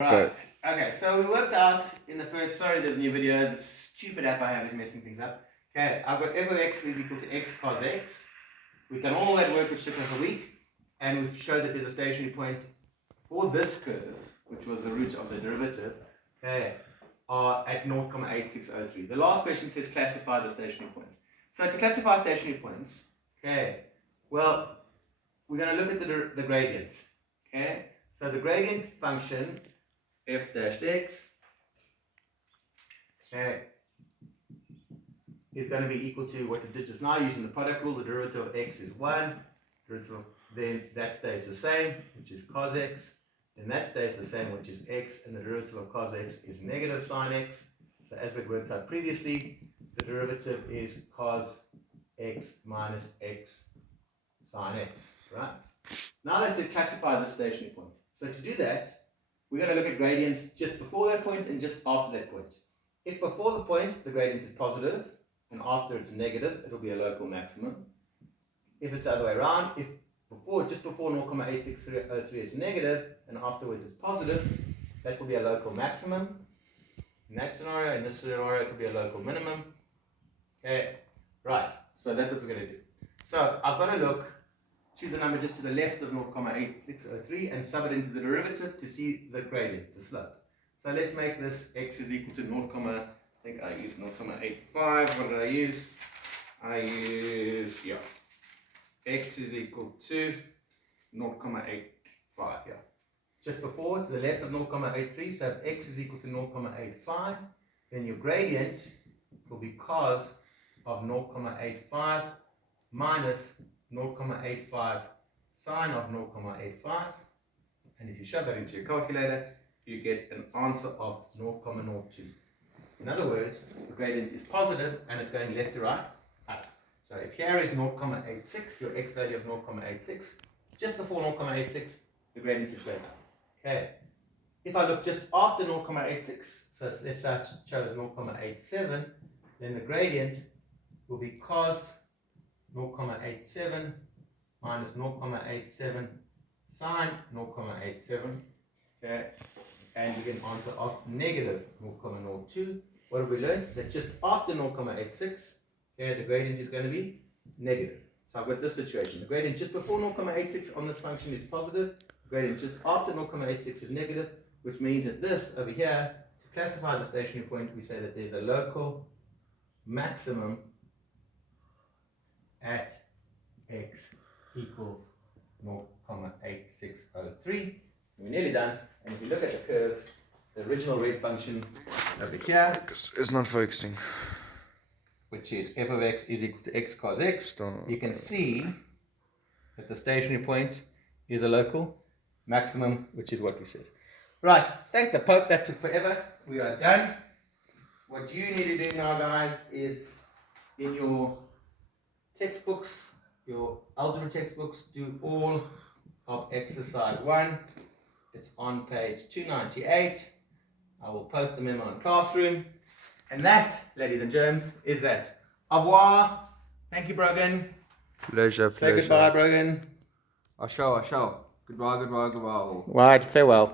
Right. Okay, so we worked out in the first, sorry there's a new video, the stupid app I have is messing things up. Okay, I've got f of x is equal to x cos x. We've done all that work which took us a week, and we've showed that there's a stationary point for this curve, which was the root of the derivative, okay, are at 0,8603. The last question says classify the stationary point. So to classify stationary points, okay, well, we're going to look at the gradient, okay. So the gradient function f dash x, okay, is going to be equal to what we did just now using the product rule. The derivative of x is 1, then that stays the same, which is cos x, then that stays the same, which is x, and the derivative of cos x is negative sine x. So as we worked out previously, the derivative is cos x minus x sine x, right? Now let's classify the stationary point. So to do that, we're going to look at gradients just before that point and just after that point. If before the point the gradient is positive and after it's negative, it'll be a local maximum. If it's the other way around, if just before 0,8603 it's negative and afterwards it's positive, that will be a local maximum. In that scenario, in this scenario, it will be a local minimum. Okay, right. So that's what we're going to do. So I've got to look. Choose a number just to the left of 0,8603 and sub it into the derivative to see the gradient, the slope. So let's make this x is equal to 0, I think I used 0,85. What did I use? I used, x is equal to 0,85, Just before, to the left of 0,83, so if x is equal to 0,85, then your gradient will be cos of 0,85 minus 0,85 sine of 0,85, and if you shove that into your calculator, you get an answer of 0,02. In other words, the gradient is positive and it's going left to right, up. So if here is 0,86, your x value of 0,86, just before 0,86, the gradient is going up. Okay. If I look just after 0,86, so let's say I chose 0,87, then the gradient will be cos 0,87 minus 0,87 sine 0,87, okay, and you get an answer of negative 0,02. What have we learned? That just after 0,86, okay, the gradient is going to be negative. So I've got this situation. The gradient just before 0,86 on this function is positive. The gradient just after 0,86 is negative, which means that this over here, to classify the stationary point, we say that there's a local maximum at x equals 0,8603. We're nearly done, and if you look at the curve, the original red function over here is not focusing, which is f of x is equal to x cos x, you can see that the stationary point is a local maximum, which is what we said. Right, thank the Pope, that took forever. We are done. What you need to do now, guys, is in your textbooks, your algebra textbooks, do all of exercise 1. It's on page 298. I will post the memo in Classroom. And that, ladies and germs, is that. Au revoir. Thank you, Brogan. Pleasure. Say goodbye, Brogan. I shall. Goodbye. Right, farewell.